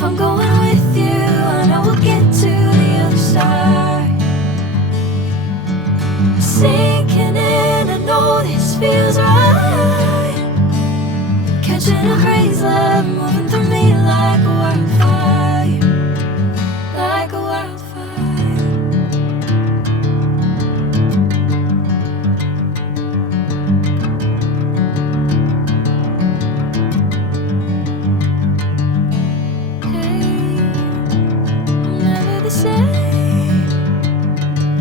If I'm going with you, I know we'll get to the other side. Sinking in, I know this feels right. Catching a crazy love, moving through me like a wildfire, like a wildfire. Hey, I'm never the same.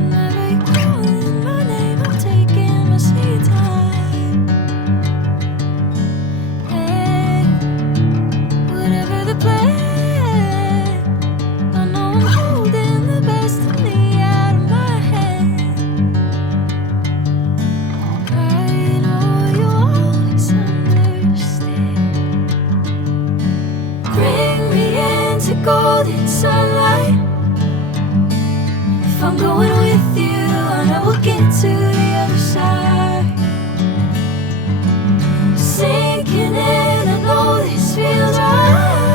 Whenever you're calling my name, I'm taking my sweet time. Hey, whatever the plan, I know I'm holding the best of me out of my hand. I know you always understand. Bring me into golden sunlight. If I'm going with you, I know we'll get to the other side. Sinking in, I know this feels right.